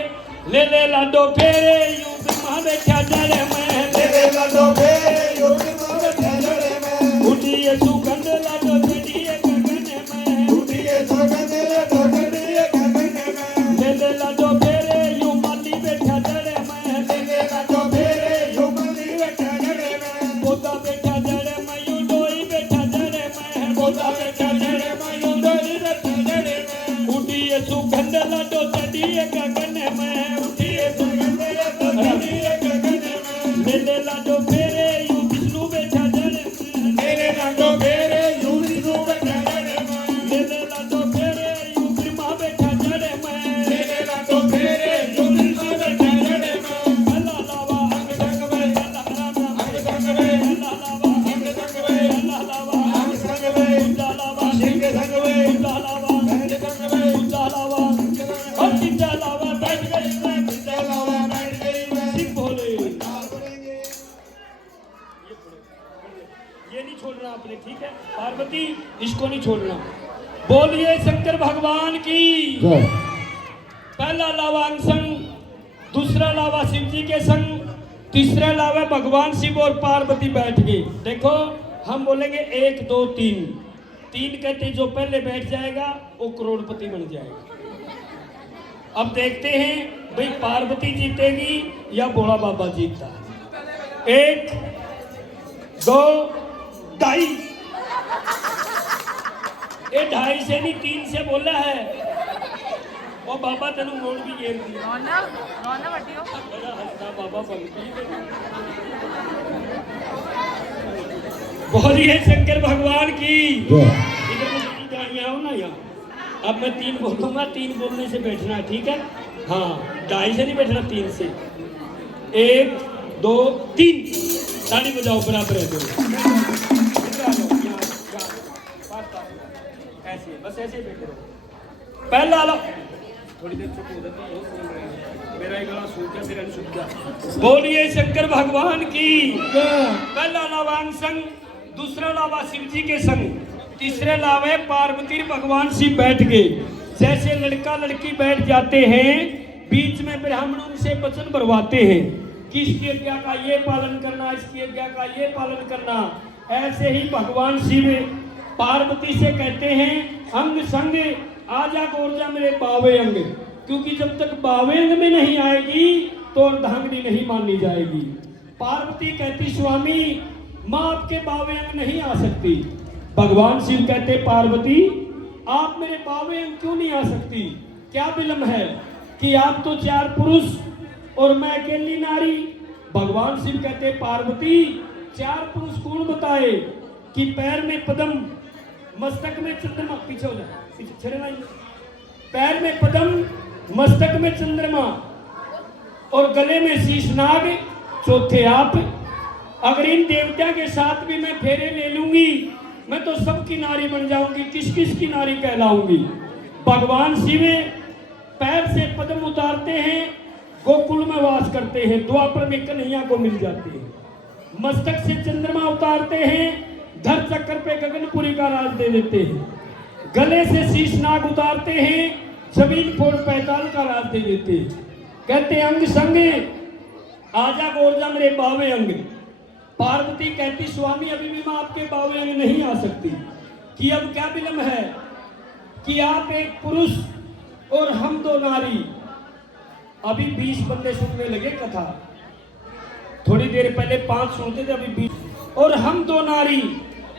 ले ले लाडो फेरे युग महा बैठा जड़े में, ले ले लाडो फेरे युग महा बैठा जड़े में, उठिए सुगंध लाडो चढ़िए गगन में, उठिए सुगंध लाडो चढ़िए गगन में, ले ले लाडो फेरे युग माली बैठा जड़े में, ले ले लाडो फेरे युग माली बैठा जड़े में, पोता बैठा जड़े में, यू डोई बैठा जड़े में, पोता बैठा जड़े में, यू डोई बैठा जड़े में, उठिए सुगंध लाडो चढ़िए गगन में, उठिए सुगंध लाडो चढ़िए गगन में, ले ले लाडो फेरे यू विष्णु बैठा जड़े में, ले ले लाडो फेरे यू विष्णु बैठा जड़े में, ले ले लाडो फेरे यू ब्रह्मा बैठा जड़े में, ले ले लाडो फेरे यू विष्णु बैठा जड़े में, अल्लाह लावा अंग संग में, अल्लाह लावा अंग संग में, अल्लाह लावा अंग संग में, अल्लाह लावा अंग संग में, उल्ला लावा सिंह संग में, उल्ला लावा अंग संग में, उल्ला लावा और चिंता लावा बैठ गई मैं, चिंता लावा बैठ गई मैं, सिंह बोले ये नहीं छोड़ना आपने, ठीक है। पार्वती इसको नहीं छोड़ना। बोलिए शंकर भगवान की। पहला लावा अंग संग, दूसरा लावा शिव जी के संग, तीसरा लावा भगवान शिव और पार्वती बैठ गए। देखो हम बोलेंगे 1 2 3, 3 कहते जो पहले बैठ जाएगा वो करोड़पति बन जाएगा। अब देखते हैं भाई पार्वती जीतेगी या भोला बाबा जीतता है। 1 2 2.5, ये 2.5 से नहीं 3 से बोला है। और बाबा तेन मोड़ भी घेर दिया बाबा बनती। बोलिए शंकर भगवान की। इधर गाड़ियाँ हो ना यहाँ। अब मैं 3 बोलूंगा, 3 बोलने से बैठना है, ठीक है। हाँ 2.5 से नहीं बैठना, 3 से। 1 2 3 ताली बजाओ बराबर है दोनों। इधर आ जाओ, यहाँ, पास। ऐसे बस ऐसे ही बैठे रहो। पहला लो, थोड़ी देर चुप हो जाती है, सुन रहे हैं। मेरा एक गला सूख गया, मेरा नहीं सूख गया। बोलिए शंकर भगवान की। पहला लावांग संग, दूसरा लावा शिव जी के संग, तीसरे लावे पार्वती भगवान शिव बैठ गए। जैसे लड़का लड़की बैठ जाते हैं, बीच में ब्राह्मणों से वचन भरवाते हैं कि इसकी आज्ञा का ये पालन करना, इसकी आज्ञा का ये पालन करना। ऐसे ही भगवान शिव पार्वती से कहते हैं अंग संग आजा गोरजा मेरे बावे अंग, क्योंकि जब तक बावे अंग में नहीं आएगी तो अर्धांगिनी नहीं मानी जाएगी। पार्वती कहती स्वामी माँ आपके बावे अंग नहीं आ सकती। भगवान शिव कहते पार्वती आप मेरे बावे अंग क्यों नहीं आ सकती, क्या विलम्ब है कि आप तो 4 पुरुष और मैं अकेली नारी। भगवान शिव कहते पार्वती 4 पुरुष कौन बताए कि पैर में पद्म, मस्तक में चंद्रमा, पीछे हो जा, पीछे छड़े नहीं, पैर में पद्म, मस्तक में चंद्रमा और गले में शीशनाग, चौथे आप। अगर इन देवता के साथ भी मैं फेरे ले लूंगी मैं तो सबकी नारी बन जाऊंगी, किस किस की नारी कहलाऊंगी। भगवान शिव पैर से पद्म उतारते हैं, गोकुल में वास करते हैं, द्वापर में कन्हैया को मिल जाते हैं। मस्तक से चंद्रमा उतारते हैं, धर चक्कर पे गगनपुरी का राज दे देते हैं। गले से शीशनाग उतारते हैं, जमीन फोड़ पैताल का राज दे देते हैं। कहते अंग संग आजा गोरजा मेरे बावे अंग। पार्वती कहती स्वामी अभी भी मैं आपके बावे अंग नहीं आ सकती, कि अब क्या विलम्ब है कि आप एक पुरुष और हम 2 नारी। अभी 20 बंदे सुनने लगे कथा, थोड़ी देर पहले 5 सुनते थे, अभी 20। और हम 2 नारी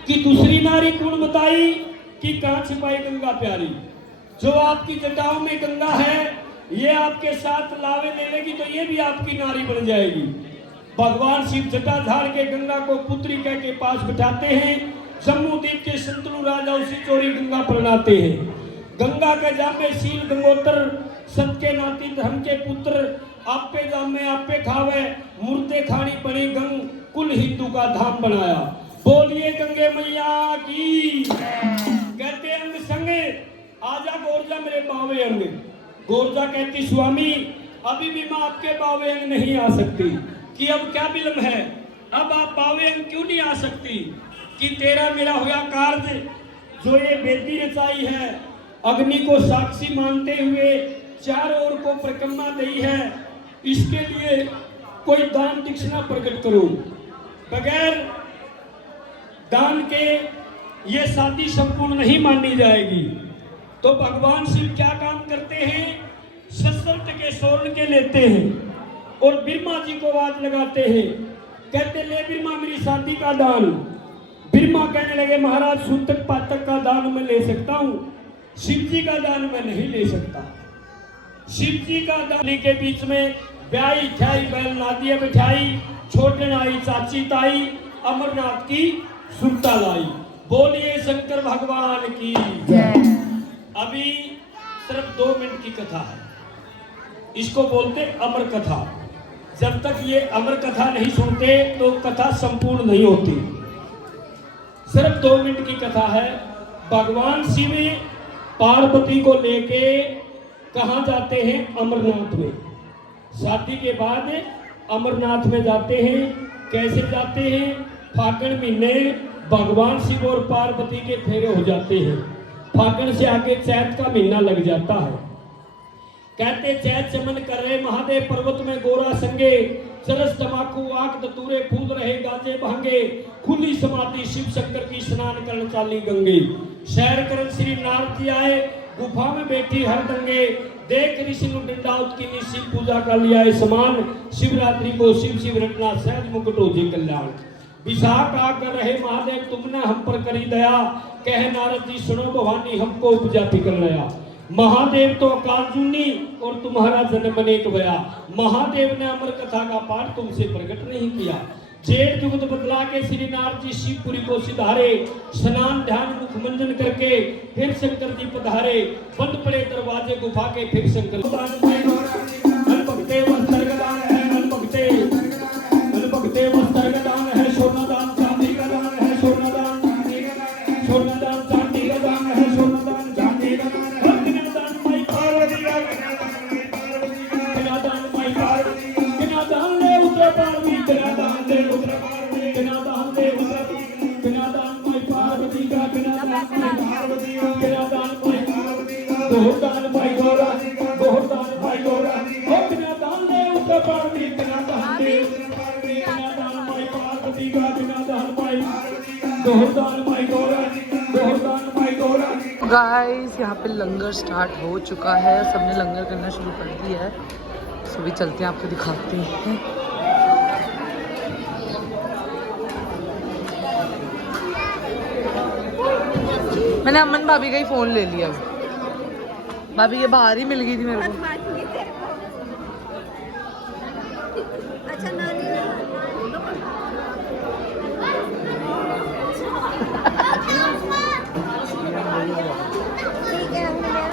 की दूसरी नारी कौन बताई कि कहाँ छिपाई गंगा प्यारी। जो आपकी जटाओं में गंगा है ये आपके साथ लावे ले लेगी तो ये भी आपकी नारी बन जाएगी। भगवान शिव जटा झाड़ के गंगा को पुत्री कह के पास बिठाते हैं। जम्मू द्वीप के संतनु राजा उसी चोरी गंगा प्रणाते हैं। गंगा के जामे शील गंगोत्र, सत के नाती धर्म के पुत्र। आपे जामे आपे खावे, मुर्दे खानी पड़ी गंग, कुल हिंदू का धाम बनाया। बोलिए गंगे मैया की। कहते अंग संगे आजा गोरजा मेरे बावे अंग। गोरजा कहती स्वामी अभी भी मैं आपके बावे अंग नहीं आ सकती, कि अब क्या विलम्ब है, अब आप बावे अंग क्यों नहीं आ सकती, कि तेरा मेरा हुआ कार्य जो ये बेदी रचाई है, अग्नि को साक्षी मानते हुए चारों ओर को परिक्रमा दी है, इसके लिए कोई दान दक्षिणा प्रकट करो। बगैर दान के ये शादी संपूर्ण नहीं मानी जाएगी। तो भगवान शिव क्या काम करते हैं, शस्त्र के स्वर्ण के लेते हैं और ब्रह्मा जी को आवाज लगाते हैं। कहते ले ब्रह्मा मेरी शादी का दान। ब्रह्मा कहने लगे महाराज सूतक पातक का दान मैं ले सकता हूँ, शिव जी का दान मैं नहीं ले सकता। शिव जी का दान के बीच में ब्याई ठाई बैल नादिया बिठाई, छोटे नाई चाची ताई, अमरनाथ की सुरता लाई। बोलिए शंकर भगवान की। अभी सिर्फ 2 मिनट की कथा है, इसको बोलते अमर कथा। जब तक ये अमर कथा नहीं सुनते तो कथा संपूर्ण नहीं होती। सिर्फ 2 मिनट की कथा है। भगवान शिव पार्वती को लेके कहाँ जाते हैं, अमरनाथ में। शादी के बाद अमरनाथ में जाते हैं। कैसे जाते हैं, फागुन महीने भगवान शिव और पार्वती के फेरे हो जाते हैं। फागुन से आगे चैत का महीना लग जाता है। कहते चैत चमन कर रहे महादेव पर्वत में गोरा संगे, चरस तमाकू आंख दतूरे फूल रहे गाजे भांगे, खुली समाधि शिव शंकर की स्नान करन चाली गंगे। शहर करन श्री नारद जी आए, गुफा में बैठी हर दंगे, देख ऋषि नु डंडाउत की शिव पूजा कर लिया है समान। शिवरात्रि को शिव शिव रटना सहज मुकुट हो जी कल्याण। विशाख आकर रहे महादेव तुमने हम पर करी दया, कहे नारद जी सुनो भवानी हमको उपजा फिकर नया। महादेव तो कालजूनी और तुम्हारा जन्म अनेक भया, महादेव ने अमर कथा का पाठ तुमसे प्रकट नहीं किया। जेठ जुगत बदला के श्री नारद जी शिवपुरी को सिधारे, स्नान ध्यान मुख मंजन करके फिर शंकर जी पधारे। बंद पड़े दरवाजे गुफा के फिर शंकर भक्ते तेरा पार्वती तेरा दान दे तेरा दान माई पार्वती का बिना दान माई दोहदान माई गौरा गाइस यहाँ पे लंगर स्टार्ट हो चुका है, सबने लंगर करना शुरू कर दिया है। सो भी चलते हैं, आपको दिखाते हैं। मैंने अमन भाभी का ही फोन ले लिया। भाभी ये बाहर ही मिल गई थी मेरे को।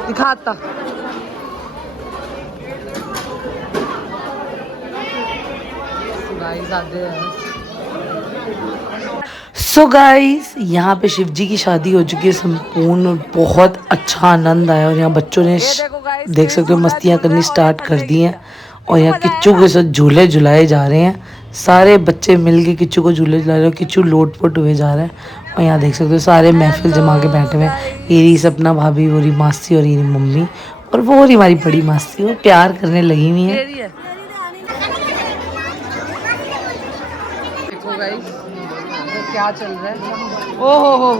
दिखाता सो गाइस यहाँ पे शिव जी की शादी हो चुकी है संपूर्ण और बहुत अच्छा आनंद आया। और यहाँ बच्चों ने देख सकते हो मस्तियाँ करनी स्टार्ट कर दी हैं। और यहाँ किच्चू के साथ झूले झुलाए जा रहे हैं। सारे बच्चे मिलके किच्चू को झूले झुला रहे हैं। किच्चू लोटपोट हुए जा रहा है। और यहाँ देख सकते हो सारे महफिल जमा के बैठे हुए हैं। ये रही सपना भाभी, वो रही मासी और ये रही मम्मी और वो रही हमारी बड़ी मासी। वो प्यार करने लगी हुई है। देखो गाइस क्या चल रहा है। ओ हो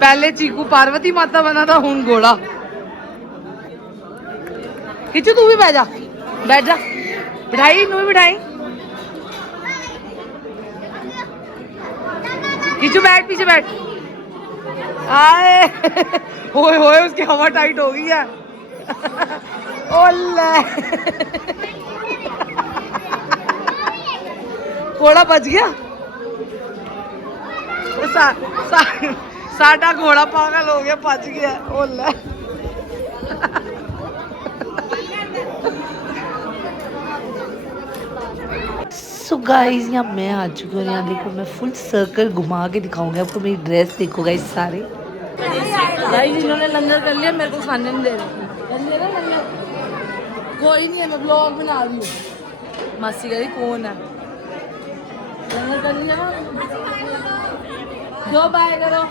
पहले चीकू पार्वती माता बना था, हूं घोड़ा। किचू तू भी बैठ जा बिठाई नू भी बिठाई। किचू बैठ, पीछे बैठ। आए होए उसकी हवा टाइट हो गई है। ओले घोड़ा बच गया। साडा घोड़ा पागल हो गया, बच गया। ओले सो गाइस यहाँ मैं आ चुकी हूँ। यहाँ देखो मैं फुल सर्कल घुमा के दिखाऊंगी आपको। मेरी ड्रेस देखो गाइस सारे। गाइस इन्होंने लंगर कर लिया, मेरे को खाने नहीं दे रहे। कोई नहीं है, मैं ब्लॉग बना रही हूँ। मासी कह रही कौन है, लंगर कर लिया ना। दो बाय करो,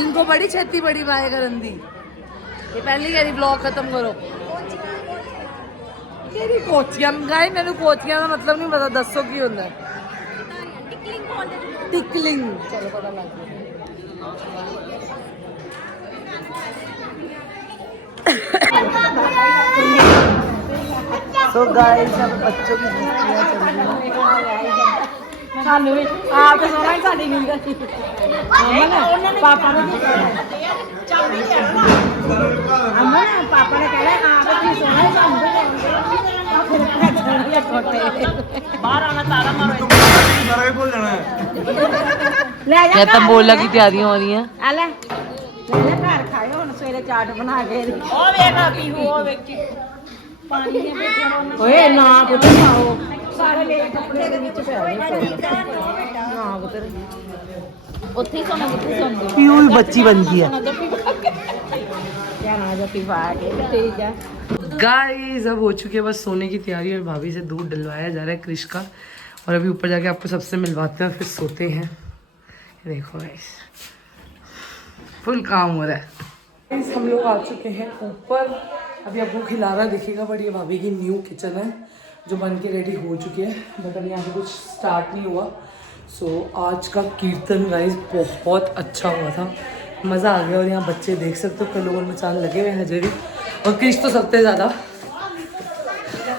इनको बड़ी छेती बड़ी बाय करंदी। ये पहली कह रही ब्लॉग खत्म करो। केड़ी कोचियां गाय, मैंने कोचियां का मतलब नहीं पता, दसो की होता है। टिकलिंग चलो पता लग गया। तो गाइस अब बच्चों की छुट्टियां चल रही हैं। सानू भी आप तो सोना ही साडी नहीं गई। अमन पापा ने चाबी देना। अमन पापा ने कहना आप की सोना ही सानू बाहर आना, ताला मारो। बाहर बोल जाना है। ले जा तब बोलने की तैयारियां हो रही हैं। आ ले घर खाओ हुन सवेरे चाट बना के। ओ वेख पीहू, ओ वेख पानी ने बेटियां ओए ना पुੱਤ खाओ सारे ले कपड़े ਦੇ ਵਿੱਚ ਪੈ ਗਏ ਨਾ ਪੁੱਤਰ ਉੱਥੇ ਹੀ ਸੋਣਾ ਕਿੱਥੇ ਸੌਂਦੇ। ਪੀਹੂ ਵੀ ਬੱਚੀ बन गई है। क्या ना जो पीवा के तेज जा। गाइस अब हो चुकी है बस सोने की तैयारी और भाभी से दूध डलवाया जा रहा है क्रिश का। और अभी ऊपर जाके आपको सबसे मिलवाते हैं, फिर सोते हैं। देखो गाइस फुल काम हो रहा है। हम लोग आ चुके हैं ऊपर। अभी आपको खिलाना दिखेगा, बट ये भाभी की न्यू किचन है जो बन के रेडी हो चुकी है। बट अभी यहाँ पे कुछ स्टार्ट नहीं हुआ। सो आज का कीर्तन गाइस बहुत अच्छा हुआ था, मज़ा आ गया। और यहाँ बच्चे देख सकते हो कलोल मचान लगे हुए हैं हजे भी। और क्रिश तो सबसे ज़्यादा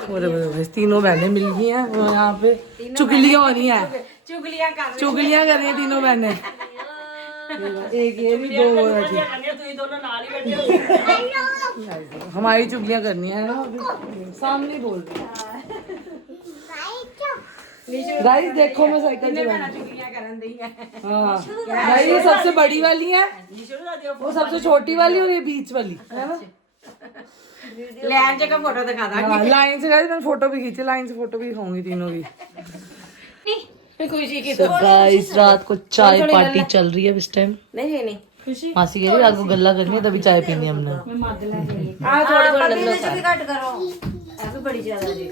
बोले तीनों बहनें मिल गई हैं। और यहाँ पे चुगलियाँ हो रही हैं, चुगलियाँ कर रही हैं तीनों बहनें। एक ये भी दो हो रही हमारी चुगलियाँ करनी है ना। सामने बोल गाइस देखो मैं साइकिल हाँ गाइस ये सबसे बड़ी वाली है, वो सबसे छोटी वाली और ये बीच वाली है ना। लाइन से का फोटो दिखा दूंगा। लाइन से गाइस मैंने फोटो भी खींची, लाइन से फोटो भी दिखाऊंगी तीनों की। खुशी की तो गाइस रात को चाय पार्टी चल रही है इस टाइम। नहीं खुशी मासी कह रही रात को गल्ला करनी है तभी चाय पीनी है हमने। हां थोड़ा थोड़ा ले कट करो ऐसे बड़ी ज्यादा जी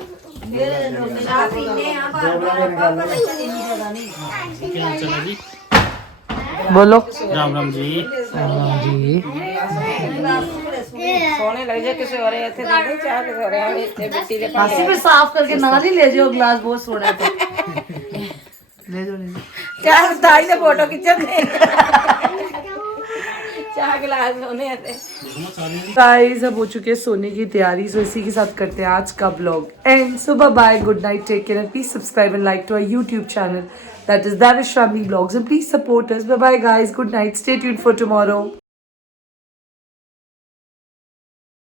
चाय पीने हां पापा नहीं ज्यादा नहीं। क्या चला जी बोलो। राम राम जी। राम जी सोने लग जाए किसी और ਇੱਥੇ ਤਾਂ ਨਹੀਂ ਚਾਹ ਕਿਸੇ ਹੋਰ ਇੱਥੇ ਮਿੱਟੀ ਦੇ मासी फिर साफ करके नाल ही ले जाओ गिलास बहुत सोना है तो ले जाओ ले जाओ ਚਾਹ ਤਾਈ ਦੇ ਫੋਟੋ ਖਿੱਚਦੇ ਚਾਹ ਗਲਾਸ सोने ਇੱਥੇ गाइस अब हो चुके हैं सोने की तैयारी सो इसी के साथ करते हैं आज का ब्लॉग एंड सुबह bye good night take care please subscribe and like to our YouTube channel that is Davish Family Vlogs and please support us bye bye guys good night stay tuned for tomorrow